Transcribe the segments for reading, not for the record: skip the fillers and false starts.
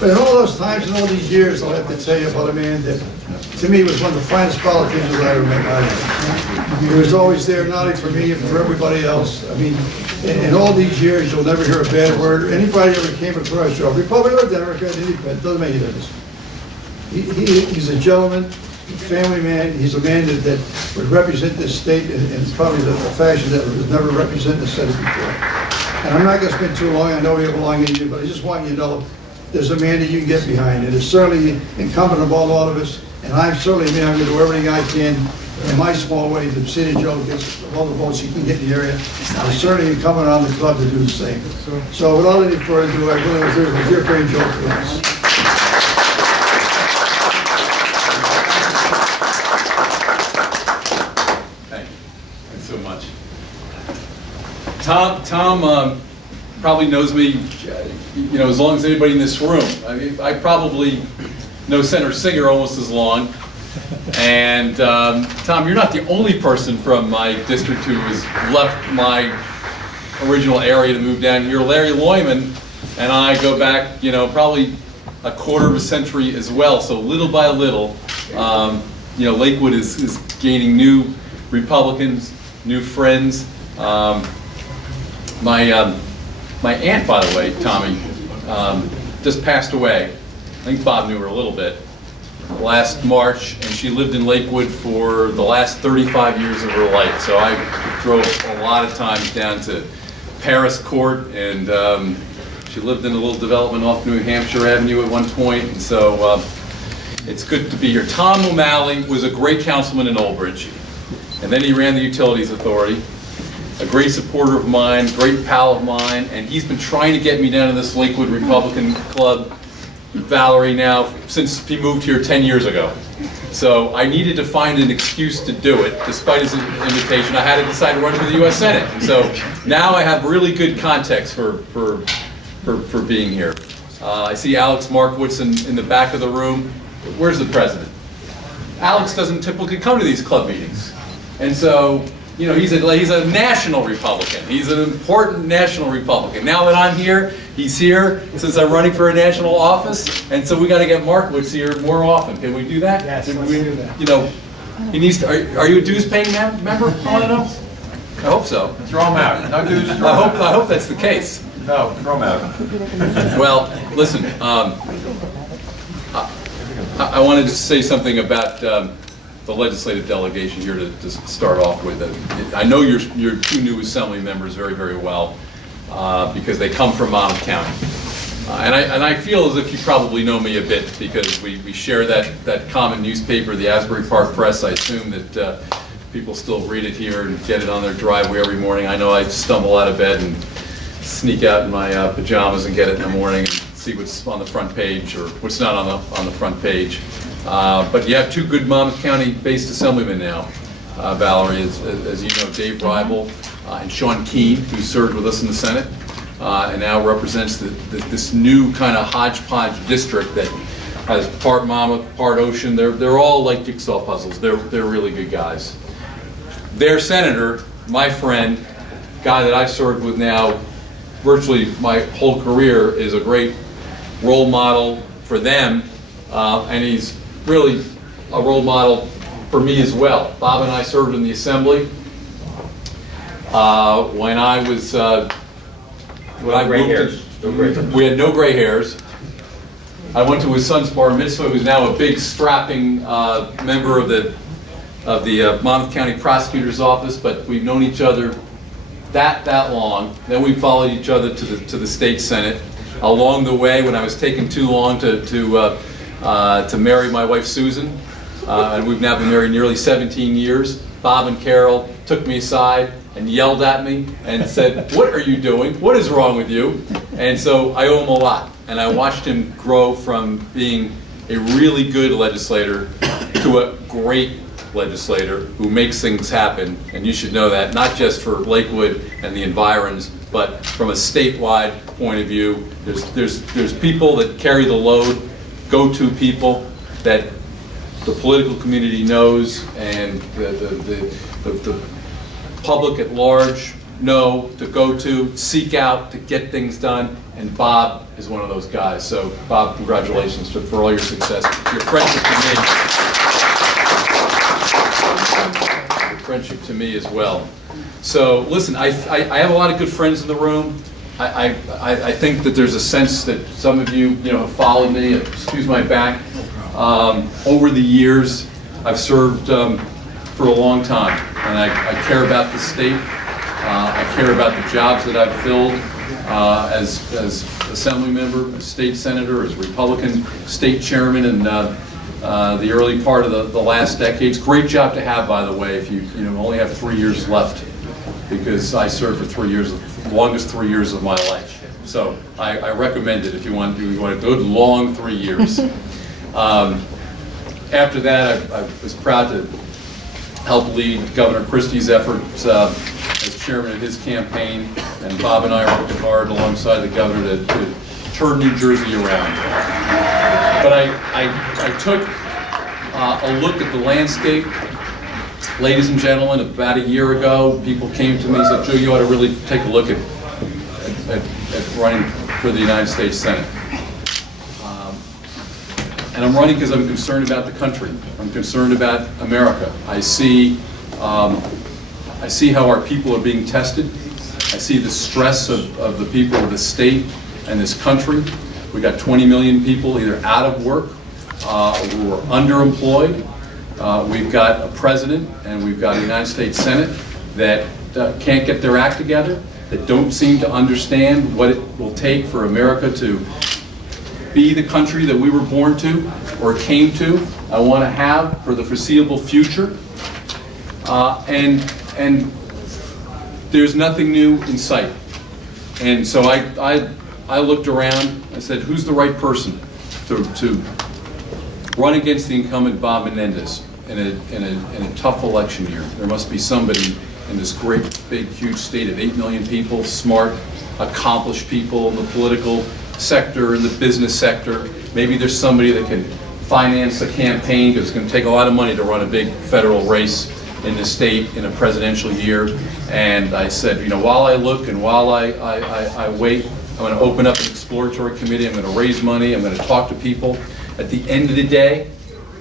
But in all those times and all these years, I'll have to tell you about a man that, to me, was one of the finest politicians I ever met in my life. He was always there, not only for me and for everybody else. I mean, in all these years, you'll never hear a bad word. Anybody ever came across you, Republican or Democrat, it doesn't make any difference. He's a gentleman, a family man. He's a man that would represent this state in probably the fashion that was never represented in the Senate before. And I'm not going to spend too long. I know we have a long interview, but I just want you to know there's a man that you can get behind. It is certainly incumbent upon all of us, and I'm certainly I'm going to do everything I can in my small way to see that Joe gets all the votes he can get in the area. I'm certainly incumbent on the club to do the same. So without any further ado, I really want to thank my dear friend Joe for this. Thanks so much. Tom probably knows me, you know, as long as anybody in this room. I mean, I probably know Senator Singer almost as long. And Tom, you're not the only person from my district who has left my original area to move down here. Larry Loyman and I go back, you know, probably a quarter of a century as well. So little by little, you know, Lakewood is gaining new Republicans, new friends. My aunt, by the way, Tommy, just passed away. I think Bob knew her a little bit. Last March, and she lived in Lakewood for the last 35 years of her life. So I drove a lot of times down to Paris Court, and she lived in a little development off New Hampshire Avenue at one point, and so it's good to be here. Tom O'Malley was a great councilman in Old Bridge, and then he ran the Utilities Authority. A great supporter of mine, great pal of mine, and he's been trying to get me down to this Lakewood Republican Club, Valerie, now since he moved here 10 years ago. So I needed to find an excuse to do it. Despite his invitation, I had to decide to run for the U.S. Senate. And so now I have really good context for being here. I see Alex Markowitz in the back of the room. Where's the president? Alex doesn't typically come to these club meetings. And so, you know, he's a national Republican. He's an important national Republican. Now that I'm here, he's here since I'm running for a national office, and so we got to get Markowitz here more often. Can we do that? Yes, let's do that. You know, he needs to. Are you a dues-paying member? I want to know. I hope so. Throw him out. No dues. I hope that's the case. No, throw him out. Well, listen. I wanted to say something about the legislative delegation here to start off with. I know your two new assembly members very, very well because they come from Monmouth County. And I feel as if you probably know me a bit because we share that common newspaper, the Asbury Park Press. I assume that people still read it here and get it on their driveway every morning. I know I stumble out of bed and sneak out in my pajamas and get it in the morning and see what's on the front page or what's not on the front page. But you have two good Monmouth County-based assemblymen now, Valerie, as you know, Dave Ribel and Sean Keene, who served with us in the Senate, and now represents this new kind of hodgepodge district that has part Monmouth, part Ocean. They're all like jigsaw puzzles. They're really good guys. Their senator, my friend, guy that I've served with now virtually my whole career, is a great role model for them, and he's really a role model for me as well. Bob and I served in the assembly when I was we had no gray hairs. I went to his son's bar mitzvah, who's now a big strapping member of the Monmouth County Prosecutor's Office, but we've known each other that long. Then we followed each other to the state senate. Along the way, when I was taking too long to marry my wife Susan, and we've now been married nearly 17 years, Bob and Carol took me aside and yelled at me and said, "What are you doing? What is wrong with you?" And so I owe him a lot. And I watched him grow from being a really good legislator to a great legislator who makes things happen. And you should know that, not just for Lakewood and the environs, but from a statewide point of view. There's people that carry the load, go-to people that the political community knows and the public at large know to go to, seek out to get things done, and Bob is one of those guys. So, Bob, congratulations for all your success. Your friendship to me as well. So, listen, I have a lot of good friends in the room. I think that there's a sense that some of you, have followed me, excuse my back. Over the years, I've served for a long time, and I care about the state. I care about the jobs that I've filled as Assembly member, as State Senator, as Republican State Chairman in the early part of the last decades. Great job to have, by the way, if you only have 3 years left, because I served for 3 years, the longest 3 years of my life. So I recommend it if you want a good long 3 years. After that, I was proud to help lead Governor Christie's efforts as chairman of his campaign, and Bob and I worked hard alongside the governor to turn New Jersey around. But I took a look at the landscape. Ladies and gentlemen, about a year ago, people came to me and said, Joe, you ought to really take a look at running for the United States Senate. And I'm running because I'm concerned about the country. I'm concerned about America. I see how our people are being tested. I see the stress of the people of the state and this country. We got 20 million people either out of work who are underemployed. We've got a president and we've got a United States Senate that can't get their act together, that don't seem to understand what it will take for America to be the country that we were born to or came to. I want to have for the foreseeable future. And there's nothing new in sight. And so I looked around, I said, who's the right person to run against the incumbent Bob Menendez in a tough election year? There must be somebody in this great, big, huge state of 8 million people, smart, accomplished people in the political sector, in the business sector. Maybe there's somebody that can finance a campaign, because it's going to take a lot of money to run a big federal race in the state in a presidential year. And I said, while I look and while I wait, I'm going to open up an exploratory committee, I'm going to raise money, I'm going to talk to people. At the end of the day,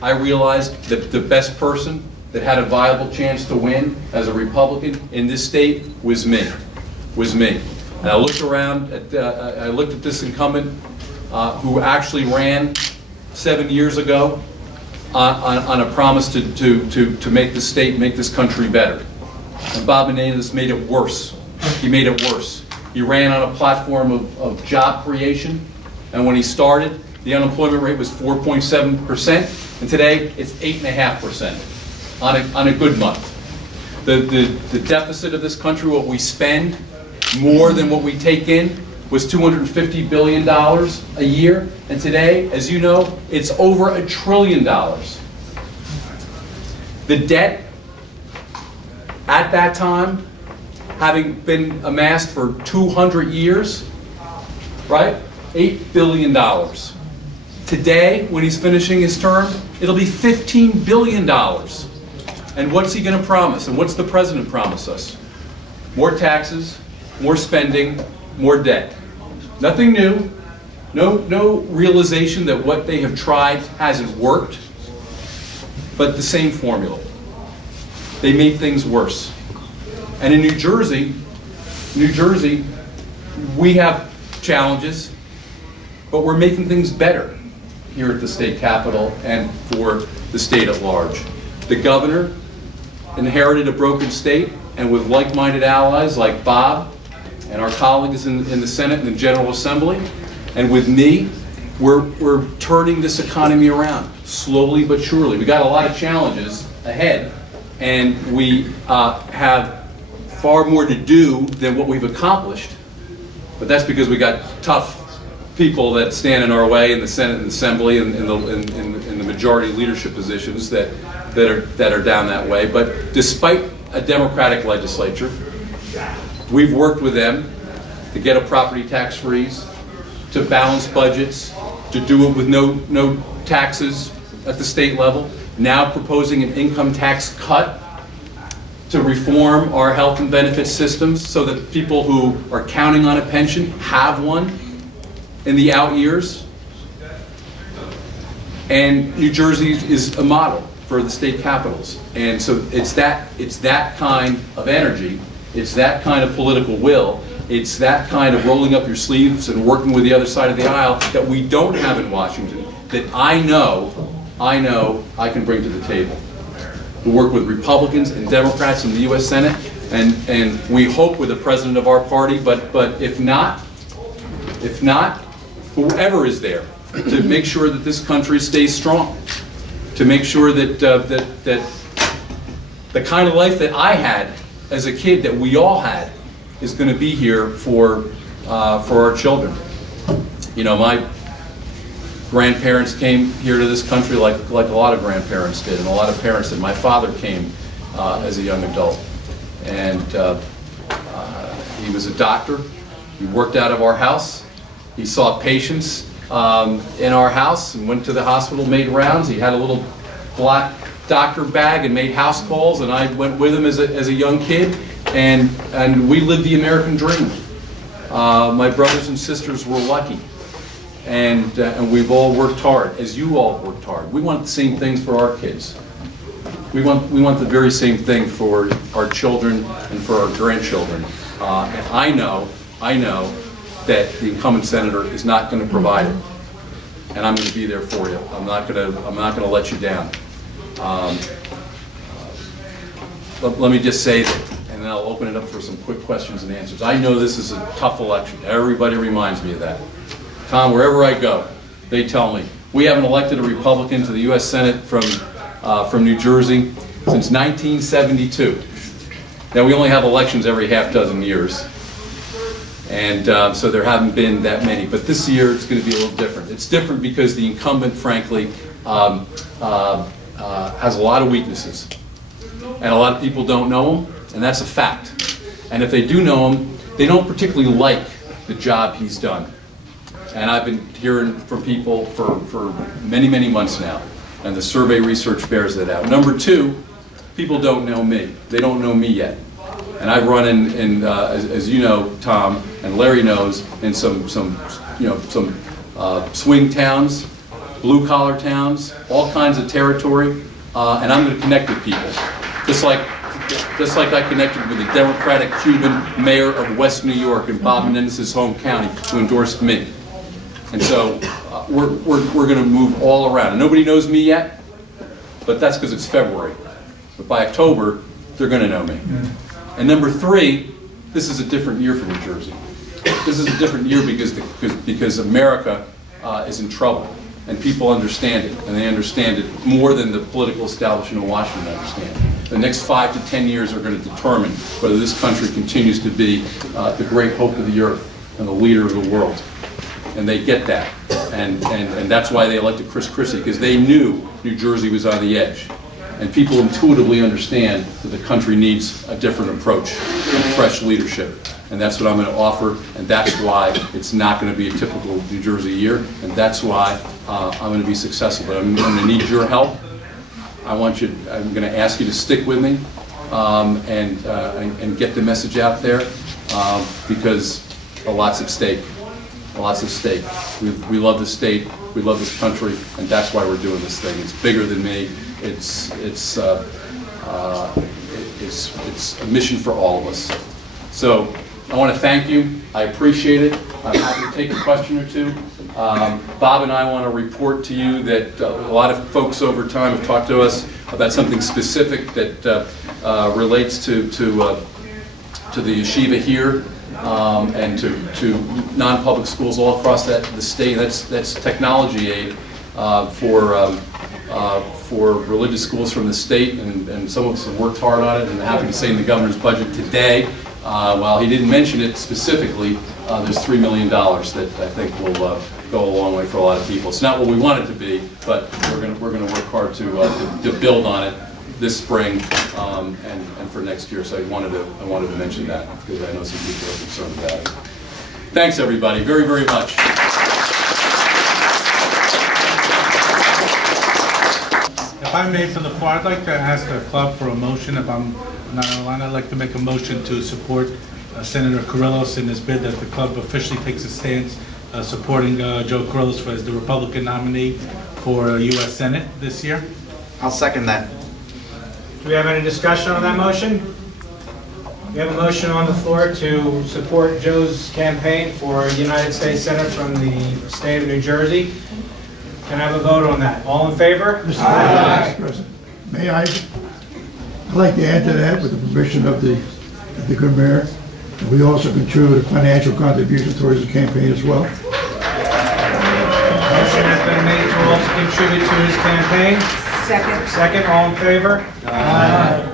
I realized that the best person that had a viable chance to win as a Republican in this state was me. And I looked around, I looked at this incumbent who actually ran 7 years ago on a promise to make the state, make this country better. And Bob Menendez made it worse. He made it worse. He ran on a platform of job creation, and when he started, the unemployment rate was 4.7%, and today it's 8.5% on a good month. The deficit of this country, what we spend more than what we take in, was $250 billion a year, and today, as you know, it's over $1 trillion. The debt at that time, having been amassed for 200 years, right? $8 billion. Today, when he's finishing his term, it'll be $15 billion. And what's he going to promise? And what's the president promise us? More taxes, more spending, more debt. Nothing new. No realization that what they have tried hasn't worked, but the same formula. They made things worse. And in New Jersey, we have challenges, but we're making things better here at the state capitol and for the state at large. The governor inherited a broken state, and with like-minded allies like Bob and our colleagues in the Senate and the General Assembly, and with me, we're turning this economy around, slowly but surely. We got a lot of challenges ahead, and we have far more to do than what we've accomplished, but that's because we got tough people that stand in our way in the Senate and the Assembly and in the majority leadership positions that are down that way. But despite a Democratic legislature, we've worked with them to get a property tax freeze, to balance budgets, to do it with no taxes at the state level, now proposing an income tax cut to reform our health and benefit systems so that people who are counting on a pension have one. in the out years. And New Jersey is a model for the state capitals. And so it's that kind of energy, it's that kind of political will, it's that kind of rolling up your sleeves and working with the other side of the aisle that we don't have in Washington, that I know I can bring to the table. We work with Republicans and Democrats in the U.S. Senate, and we hope with the president of our party, but if not, whoever is there, to make sure that this country stays strong, to make sure that that the kind of life that I had as a kid, that we all had, is going to be here for our children. You know, my grandparents came here to this country like a lot of grandparents did, and a lot of parents did. My father came as a young adult, and he was a doctor. He worked out of our house. He saw patients in our house and went to the hospital, made rounds. He had a little black doctor bag and made house calls, and I went with him as a young kid, and we lived the American dream. My brothers and sisters were lucky, and we've all worked hard, as you all worked hard. We want the same things for our kids. We want the very same thing for our children and for our grandchildren. And I know that the incumbent senator is not going to provide it, and I'm going to be there for you. I'm not going to let you down. Let me just say that, and then I'll open it up for some quick questions and answers. I know this is a tough election. Everybody reminds me of that. Tom, wherever I go, they tell me we haven't elected a Republican to the U.S. Senate from New Jersey since 1972. Now, we only have elections every half dozen years. And so there haven't been that many. But this year it's going to be a little different. It's different because the incumbent, frankly, has a lot of weaknesses. And a lot of people don't know him, and that's a fact. And if they do know him, they don't particularly like the job he's done. And I've been hearing from people for many, many months now. And the survey research bears that out. Number two, people don't know me. They don't know me yet. And I've run in as you know, Tom, and Larry knows, in some swing towns, blue collar towns, all kinds of territory, and I'm going to connect with people, just like I connected with the Democratic Cuban mayor of West New York in Bob Menendez's home county, who endorsed me. And so we're going to move all around. And nobody knows me yet, but that's because it's February. But by October, they're going to know me. And number three, this is a different year for New Jersey. This is a different year because America is in trouble, and people understand it, and they understand it more than the political establishment in Washington understand. The next 5 to 10 years are going to determine whether this country continues to be the great hope of the earth and the leader of the world. And they get that, and that's why they elected Chris Christie, because they knew New Jersey was on the edge. And people intuitively understand that the country needs a different approach and fresh leadership. And that's what I'm going to offer, and that's why it's not going to be a typical New Jersey year, and that's why I'm going to be successful. But I'm going to need your help. I'm going to ask you to stick with me and get the message out there because a lot's at stake. A lot's at stake. We love the state, we love this country, and that's why we're doing this thing. It's bigger than me. It's a mission for all of us. So I want to thank you. I appreciate it. I'm happy to take a question or two. Bob and I want to report to you that a lot of folks over time have talked to us about something specific that relates to the yeshiva here and to non-public schools all across the state. That's technology aid for religious schools from the state, and some of us have worked hard on it, and I'm happy to say in the governor's budget today, while he didn't mention it specifically, there's $3 million that I think will go a long way for a lot of people. It's not what we want it to be, but we're going to work hard to build on it this spring and for next year. So I wanted to mention that because I know some people are concerned about it. Thanks, everybody, very, very much. If I may, from the floor, I'd like to ask the club for a motion. If I'm not online, I'd like to make a motion to support Senator Kyrillos in his bid that the club officially takes a stance supporting Joe Kyrillos as the Republican nominee for U.S. Senate this year. I'll second that. Do we have any discussion on that motion? We have a motion on the floor to support Joe's campaign for United States Senate from the state of New Jersey. Can I have a vote on that? All in favor? Mr. President, may I'd like to add to that with the permission of the good mayor. We also contribute a financial contribution towards the campaign as well. Motion has been made to also contribute to his campaign. Second. Second, all in favor? Aye.